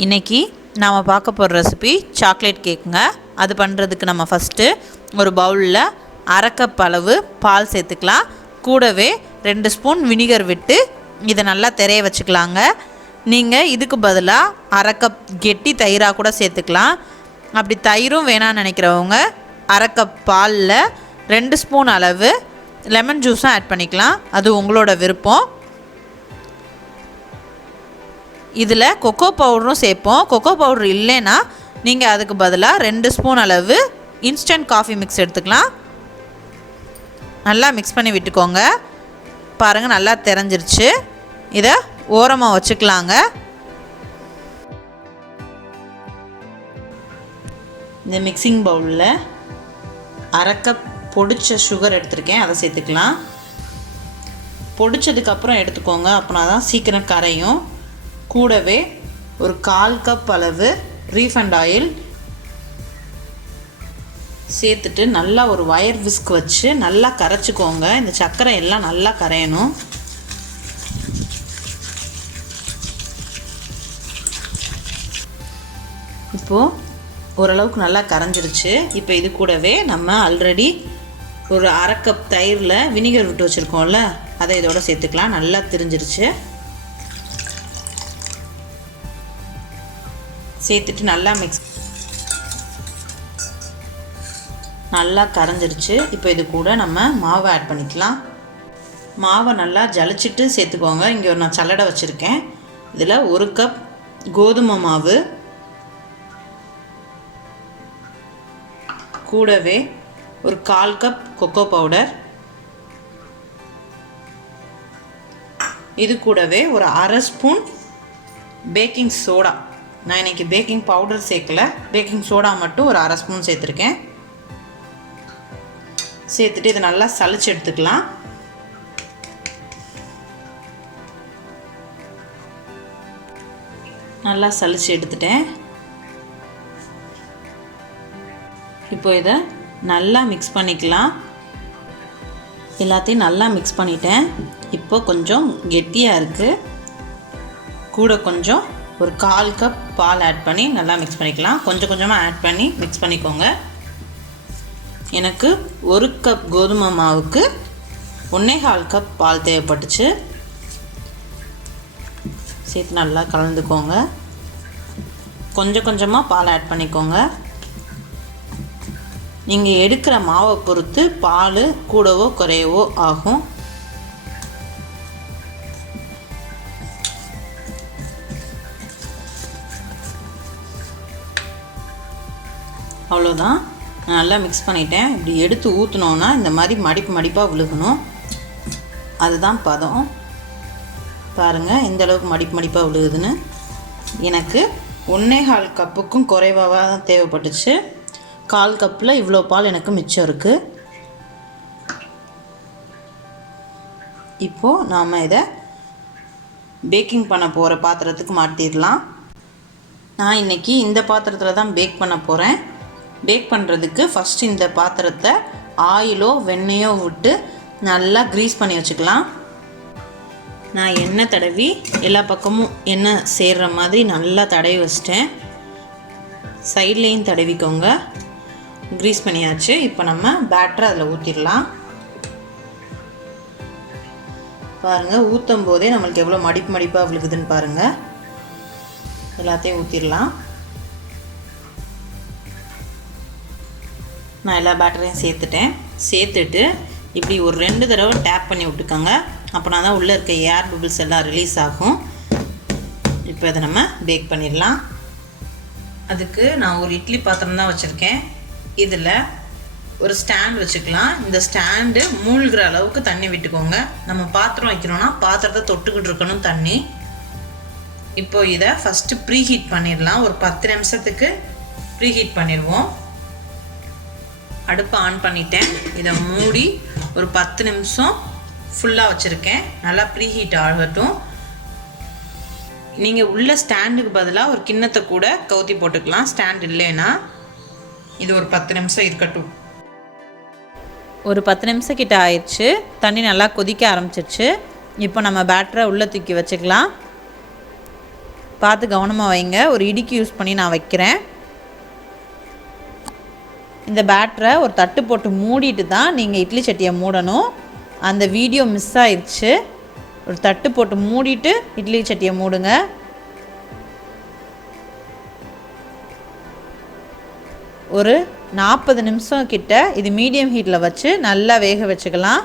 இன்றைக்கி நாம் பார்க்க போகிற ரெசிபி சாக்லேட் கேக்குங்க. அது பண்ணுறதுக்கு நம்ம ஃபஸ்ட்டு ஒரு பவுலில் அரை கப் அளவு பால் சேர்த்துக்கலாம். கூடவே 2 ஸ்பூன் வினிகர் விட்டு இதை நல்லா தெரிய வச்சுக்கலாங்க. நீங்கள் இதுக்கு பதிலாக அரை கப் கெட்டி தயிராக கூட சேர்த்துக்கலாம். அப்படி தயிரும் வேணான்னு நினைக்கிறவங்க அரை கப் பாலில் 2 ஸ்பூன் அளவு லெமன் ஜூஸும் ஆட் பண்ணிக்கலாம். அது உங்களோட விருப்பம். இதில் கொக்கோ பவுடரும் சேர்ப்போம். கொக்கோ பவுடர் இல்லைன்னா நீங்கள் அதுக்கு பதிலாக 2 ஸ்பூன் அளவு இன்ஸ்டன்ட் காஃபி மிக்ஸ் எடுத்துக்கலாம். நல்லா மிக்ஸ் பண்ணி விட்டுக்கோங்க. பாருங்கள், நல்லா தெரிஞ்சிருச்சு. இதை ஓரமாக வச்சுக்கலாங்க. இந்த மிக்சிங் பவுலில் அரை கப் பொடிச்ச சுகர் எடுத்துருக்கேன், அதை சேர்த்துக்கலாம். பொடிச்சதுக்கப்புறம் எடுத்துக்கோங்க, அப்படின்னா தான் சீக்கிரம் கரையும். கூடவே ஒரு 1/4 கப் அளவு ரீஃபண்ட் ஆயில் சேர்த்துட்டு நல்லா ஒரு வயர் விஸ்க் வச்சு நல்லா கரைச்சிக்கோங்க. இந்த சர்க்கரை எல்லாம் நல்லா கரையணும். இப்போது ஓரளவுக்கு நல்லா கரைஞ்சிருச்சு. இப்போ இது கூடவே நம்ம ஆல்ரெடி ஒரு அரை கப் தயிரில் வினிகர் விட்டு வச்சுருக்கோம்ல, அதை இதோட சேர்த்துக்கலாம். நல்லா திரிஞ்சிருச்சு. சேர்த்துட்டு நல்லா கரைஞ்சிருச்சு. இப்போ இது கூட நம்ம மாவை ஆட் பண்ணிக்கலாம். மாவை நல்லா ஜலிச்சிட்டு சேர்த்துக்கோங்க. இங்கே நான் சல்லடை வச்சுருக்கேன். இதில் 1 கப் கோதுமை மாவு, கூடவே ஒரு 1/4 கப் கொக்கோ பவுடர், இது கூடவே ஒரு அரை ஸ்பூன் பேக்கிங் சோடா. நான் இன்றைக்கி பேக்கிங் பவுடர் சேர்க்கல, பேக்கிங் சோடா மட்டும் ஒரு அரை ஸ்பூன் சேர்த்துருக்கேன். சேர்த்துட்டு இதை நல்லா சலிச்சு எடுத்துக்கலாம். நல்லா சலிச்சு எடுத்துட்டேன். இப்போ இதை நல்லா மிக்ஸ் பண்ணிக்கலாம். எல்லாத்தையும் நல்லா மிக்ஸ் பண்ணிட்டேன். இப்போ கொஞ்சம் கெட்டியாக இருக்குது. கூட கொஞ்சம் ஒரு 1/4 கப் பால் ஆட் பண்ணி நல்லா மிக்ஸ் பண்ணிக்கலாம். கொஞ்சம் கொஞ்சமாக ஆட் பண்ணி மிக்ஸ் பண்ணிக்கோங்க. எனக்கு 1 கப் கோதுமை மாவுக்கு 1/4 கப் பால் தேவைப்பட்டுச்சு. சேர்த்து நல்லா கலந்துக்கோங்க. கொஞ்சம் கொஞ்சமாக பால் ஆட் பண்ணிக்கோங்க. நீங்கள் எடுக்கிற மாவை பொறுத்து பால் கூடவோ குறையவோ ஆகும். அவ்வளோதான், நல்லா மிக்ஸ் பண்ணிட்டேன். இப்படி எடுத்து ஊற்றினோன்னா இந்த மாதிரி மடிப்பாக விழுகணும். அதுதான் பதம். பாருங்கள் எந்த அளவுக்கு மடிப்பாக விழுகுதுன்னு. எனக்கு 1/4 கப்புக்கும் குறைவாக தான் தேவைப்பட்டுச்சு. 1/4 கப்பில் இவ்வளோ பால் எனக்கு மிச்சம் இருக்குது. இப்போது நாம் இதை பேக்கிங் பண்ண போகிற பாத்திரத்துக்கு மாட்டிடலாம். நான் இன்றைக்கி இந்த பாத்திரத்தில் தான் பேக் பண்ண போகிறேன். பேக் பண்ணுறதுக்கு ஃபஸ்ட்டு இந்த பாத்திரத்தை ஆயிலோ வெண்ணெயோ விட்டு நல்லா க்ரீஸ் பண்ணி வச்சுக்கலாம். நான் எண்ணெய் தடவி எல்லா பக்கமும் எண்ணெய் சேர்கிற மாதிரி நல்லா தடவி வச்சிட்டேன். சைட்லேயும் தடவிக்கோங்க. க்ரீஸ் பண்ணியாச்சு. இப்போ நம்ம பேட்டரை அதில் ஊற்றிடலாம். பாருங்கள், ஊற்றும் போதே நம்மளுக்கு எவ்வளோ மடிப்பாக விழுகுதுன்னு பாருங்கள். எல்லாத்தையும் ஊற்றிடலாம். நான் எல்லா பேட்டரையும் சேர்த்துட்டு இப்படி ஒரு 2 தடவை டேப் பண்ணி விட்டுக்கோங்க. அப்போனா தான் உள்ளே இருக்க ஏர் பபிள்ஸ் எல்லாம் ரிலீஸ் ஆகும். இப்போ இதை நம்ம பேக் பண்ணிடலாம். அதுக்கு நான் ஒரு இட்லி பாத்திரம் தான் வச்சுருக்கேன். இதில் ஒரு ஸ்டாண்ட் வச்சுக்கலாம். இந்த ஸ்டாண்டு மூழ்கிற அளவுக்கு தண்ணி விட்டுக்கோங்க. நம்ம பாத்திரம் வைக்கிறோன்னா பாத்திரத்தை தொட்டுக்கிட்டு இருக்கணும் தண்ணி. இப்போ இதை ஃபஸ்ட்டு ப்ரீஹீட் பண்ணிடலாம். ஒரு 10 நிமிஷத்துக்கு ப்ரீஹீட் பண்ணிடுவோம். அடுப்பை ஆன் பண்ணிட்டேன். இதை மூடி ஒரு 10 நிமிஷம் ஃபுல்லாக வச்சுருக்கேன். நல்லா ப்ரீஹீட் ஆகட்டும். நீங்கள் உள்ள ஸ்டாண்டுக்கு பதிலாக ஒரு கிண்ணத்தை கூட கவுத்தி போட்டுக்கலாம். ஸ்டாண்ட் இல்லைன்னா இது ஒரு 10 நிமிஷம் இருக்கட்டும். ஒரு 10 நிமிஷம் கிட்ட ஆயிடுச்சு. தண்ணி நல்லா கொதிக்க ஆரம்பிச்சிருச்சு. இப்போ நம்ம பேட்டரை உள்ளே தூக்கி வச்சுக்கலாம். பார்த்து கவனமாக வைங்க. ஒரு இடிக்கு யூஸ் பண்ணி நான் வைக்கிறேன். இந்த பேட்டரை ஒரு தட்டு போட்டு மூடிட்டு தான் நீங்கள் இட்லி சட்டியை மூடணும். அந்த வீடியோ மிஸ் ஆயிடுச்சு. ஒரு தட்டு போட்டு மூடிட்டு இட்லி சட்டியை மூடுங்க. ஒரு 40 நிமிஷம் கிட்ட இது மீடியம் ஹீட்டில் வச்சு நல்லா வேக வச்சுக்கலாம்.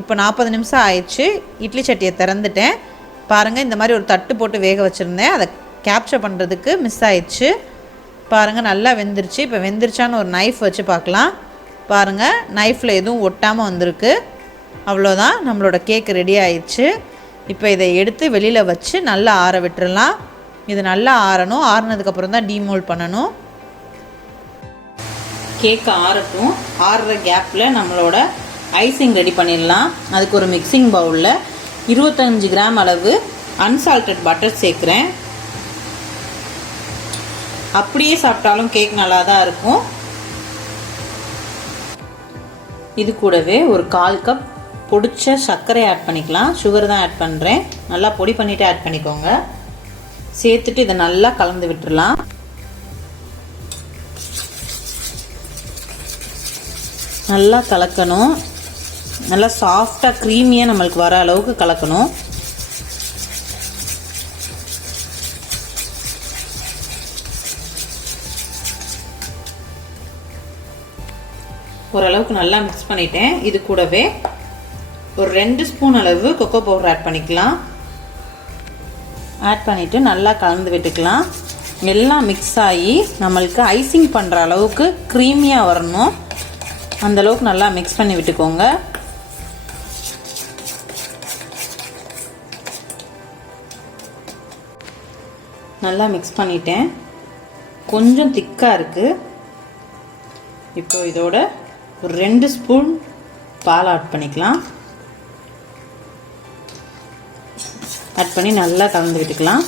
இப்போ 40 நிமிஷம் ஆயிடுச்சு. இட்லி சட்டியை திறந்துட்டேன். பாருங்கள், இந்த மாதிரி ஒரு தட்டு போட்டு வேக வச்சுருந்தேன். அதை கேப்சர் பண்ணுறதுக்கு மிஸ் ஆயிடுச்சு. பாருங்கள், நல்லா வெந்துருச்சு. இப்போ வெந்துருச்சான்னு ஒரு நைஃப் வச்சு பார்க்கலாம். பாருங்கள், நைஃப்பில் எதுவும் ஒட்டாமல் வந்திருக்கு. அவ்வளோதான், நம்மளோட கேக் ரெடி ஆயிடுச்சு. இப்போ இதை எடுத்து வெளியில் வச்சு நல்லா ஆற விட்டுறலாம். இது நல்லா ஆறணும். ஆறுனதுக்கப்புறம் தான் டீமோல்ட் பண்ணணும். கேக்கு ஆறட்டும். ஆறுற கேப்பில் நம்மளோட ஐசிங் ரெடி பண்ணிடலாம். அதுக்கு ஒரு மிக்சிங் பவுலில் 25 கிராம் அளவு அன்சால்டட் பட்டர் சேர்க்குறேன். அப்படியே சாப்பிட்டாலும் கேக் நல்லா தான் இருக்கும். இது கூடவே ஒரு 1/4 கப் பொடிச்ச சர்க்கரை ஆட் பண்ணிக்கலாம். சுகர் தான் ஆட் பண்ணுறேன். நல்லா பொடி பண்ணிவிட்டு ஆட் பண்ணிக்கோங்க. சேர்த்துட்டு இதை நல்லா கலந்து விட்டுறலாம். நல்லா கலக்கணும். நல்லா சாஃப்டாக க்ரீமியாக நம்மளுக்கு வர அளவுக்கு கலக்கணும். ஓரளவுக்கு நல்லா மிக்ஸ் பண்ணிட்டேன். இது கூடவே ஒரு 2 ஸ்பூன் அளவு கொக்கோ பவுடர் ஆட் பண்ணிக்கலாம். ஆட் பண்ணிவிட்டு நல்லா கலந்து விட்டுக்கலாம். எல்லாம் மிக்ஸ் ஆகி நம்மளுக்கு ஐசிங் பண்ணுற அளவுக்கு க்ரீமியாக வரணும். அந்தளவுக்கு நல்லா மிக்ஸ் பண்ணி விட்டுக்கோங்க. நல்லா மிக்ஸ் பண்ணிட்டேன். கொஞ்சம் திக்காக இருக்குது. இப்போ இதோட ஒரு 2 ஸ்பூன் பால் ஆட் பண்ணிக்கலாம். ஆட் பண்ணி நல்லா கலந்து விட்டுக்கலாம்.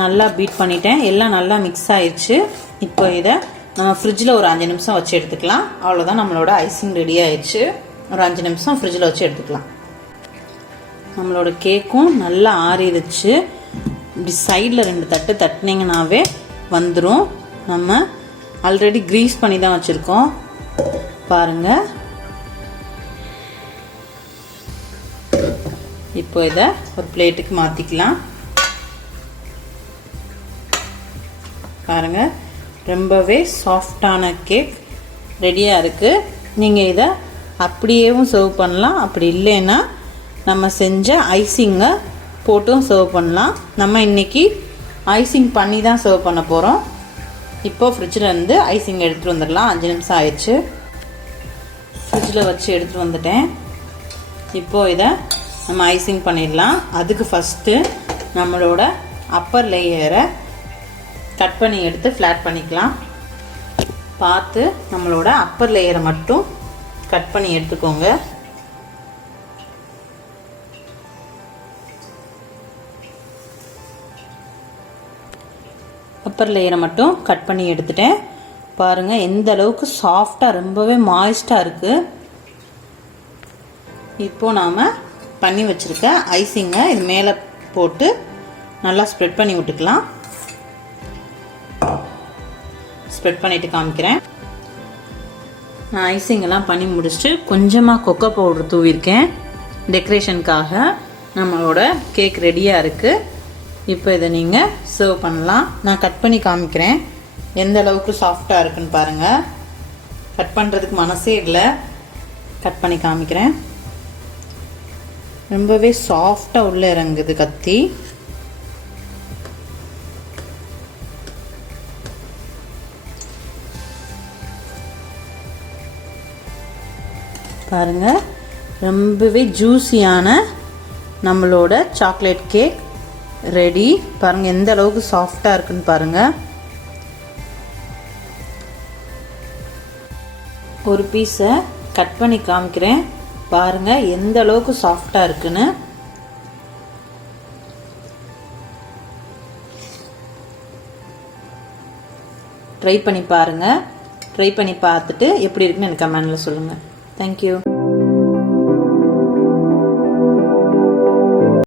நல்லா பீட் பண்ணிட்டேன். எல்லாம் நல்லா மிக்ஸ் ஆயிடுச்சு. இப்போ இதை நம்ம ஃப்ரிட்ஜில் ஒரு 5 நிமிஷம் வச்சு எடுத்துக்கலாம். அவ்வளோதான், நம்மளோட ஐசிங் ரெடி ஆயிடுச்சு. ஒரு 5 நிமிஷம் ஃப்ரிட்ஜில் வச்சு எடுத்துக்கலாம். நம்மளோட கேக்கும் நல்லா ஆறிடுச்சு. இப்படி சைடில் 2 தட்டு தட்டினீங்கன்னாவே வந்துடும். நம்ம ஆல்ரெடி க்ரீஸ் பண்ணி தான் வச்சுருக்கோம். பாருங்கள், இப்போ இதை ஒரு பிளேட்டுக்கு மாற்றிக்கலாம். பாருங்கள், ரொம்பவே சாஃப்டான கேக் ரெடியாக இருக்குது. நீங்கள் இதை அப்படியேவும் சர்வ் பண்ணலாம். அப்படி இல்லைன்னா நம்ம செஞ்ச ஐசிங்கை போட்டும் சர்வ் பண்ணலாம். நம்ம இன்றைக்கி ஐசிங் பண்ணி தான் சர்வ் பண்ண போகிறோம். இப்போது ஃப்ரிட்ஜில் இருந்து ஐசிங் எடுத்துகிட்டு வந்துடலாம். 5 நிமிஷம் ஆயிடுச்சு. ஃப்ரிட்ஜில் வச்சு எடுத்துகிட்டு வந்துட்டேன். இப்போது இதை நம்ம ஐசிங் பண்ணிடலாம். அதுக்கு ஃபஸ்ட்டு நம்மளோட அப்பர் லேயரை கட் பண்ணி எடுத்து ஃப்ளாட் பண்ணிக்கலாம். பார்த்து நம்மளோட அப்பர் லேயரை மட்டும் கட் பண்ணி எடுத்துக்கோங்க. அப்பர் லேயரை மட்டும் கட் பண்ணி எடுத்துட்டேன். பாருங்கள், எந்த அளவுக்கு சாஃப்டாக ரொம்பவே மாய்ஸ்டாக இருக்குது. இப்போது நாம் பண்ணி வச்சுருக்க ஐசிங்கை இது மேலே போட்டு நல்லா ஸ்ப்ரெட் பண்ணி விட்டுக்கலாம். ஸ்ப்ரெட் பண்ணிவிட்டு காமிக்கிறேன். நான் ஐசிங்கெல்லாம் பண்ணி முடிச்சுட்டு கொஞ்சமாக கொக்கோ பவுடர் தூவிருக்கேன் டெக்கரேஷனுக்காக. நம்மளோட கேக் ரெடியாக இருக்குது. இப்போ இதை நீங்கள் சர்வ் பண்ணலாம். நான் கட் பண்ணி காமிக்கிறேன் எந்த அளவுக்கு சாஃப்டாக இருக்குன்னு பாருங்கள். கட் பண்ணுறதுக்கு மனசே இல்லை. கட் பண்ணி காமிக்கிறேன். ரொம்பவே சாஃப்டாக உள்ளே இறங்குது கத்தி. பாருங்கள், ரொம்பவே ஜூஸியான நம்மளோட சாக்லேட் கேக் ரெடி. பாருங்கள் எந்த அளவுக்கு சாஃப்டாக இருக்குன்னு பாருங்கள். ஒரு பீஸை கட் பண்ணி காமிக்கிறேன். பாருங்கள் எந்த அளவுக்கு சாஃப்டாக இருக்குன்னு. ட்ரை பண்ணி பாருங்கள். ட்ரை பண்ணி பார்த்துட்டு எப்படி இருக்குன்னு எனக்கு கமெண்டில் சொல்லுங்கள். தேங்க்யூ.